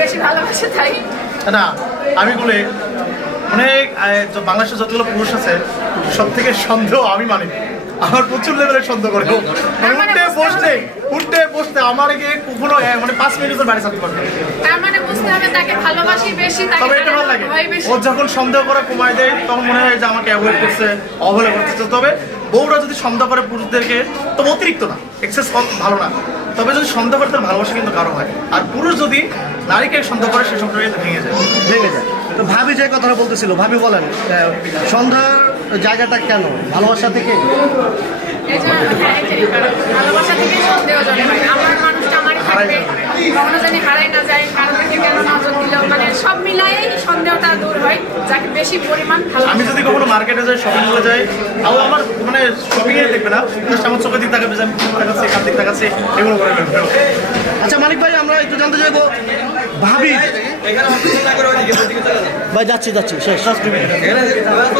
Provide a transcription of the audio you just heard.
বেশি ভালোবাসে তাই? না আমি বলে অনেক আহ, যে বাংলাদেশে যতগুলো পুরুষ আছে সব থেকে সন্দেহ আমি মানি। আমার প্রচুর লেভেলের সন্দেহ করে। মানে মানে উঠতে বসতে উঠতে বসতে আমার গিয়ে কখনো মানে পাঁচ মিনিটের বাড়ি থাকতে পারবে তার মানে বুঝতে হবে তাকে ভালোবাসি বেশি তাকে তবে এটা ভালো লাগে। ও যখন সন্দেহ করে কমায় দেয় তখন মনে হয় যে আমাকে অ্যাভয়েড করছে অবহেলা করতেছে। তবে বউরা যদি সন্দেহ করে পুরুষদেরকে তো অতিরিক্ত না। এক্সেস ভালো না। তবে যদি সন্দেহ করে তার ভালোবাসা কিন্তু কারও হয়। আর পুরুষ যদি নারীকে সন্দেহ করে সে সম্পর্কে কিন্তু ভেঙে যায়। ভেঙে যায়। তো ভাবি যে কথাটা বলতেছিল ভাবি বলেন সন্ধ্যার জায়গাটা কেন? ভালোবাসা থেকে? এই যে হ্যাঁ ভালোবাসা থেকে সন্দেহ হয় আমার মানুষটা আমারই থাকবে কখনো জানি হারাই না যায় কারও কেন নজর দিল মানে সব মিলায়েই সন্দেহটা দূর হয় যাকে বেশি পরিমাণ আমি যদি কখনো মার্কেটে যাই শপিং মলে যাই। তাও আমার মানে শপিং এ দেখবে না। জাস্ট আমার চোখের দিক তাকাবে যে আমি দেখাচ্ছি কার দিক তাকাচ্ছি এগুলো করে আচ্ছা মানিক ভাই আমরা একটু জানতে চাইব ভাবি ভাই যাচ্ছি যাচ্ছি শেষ।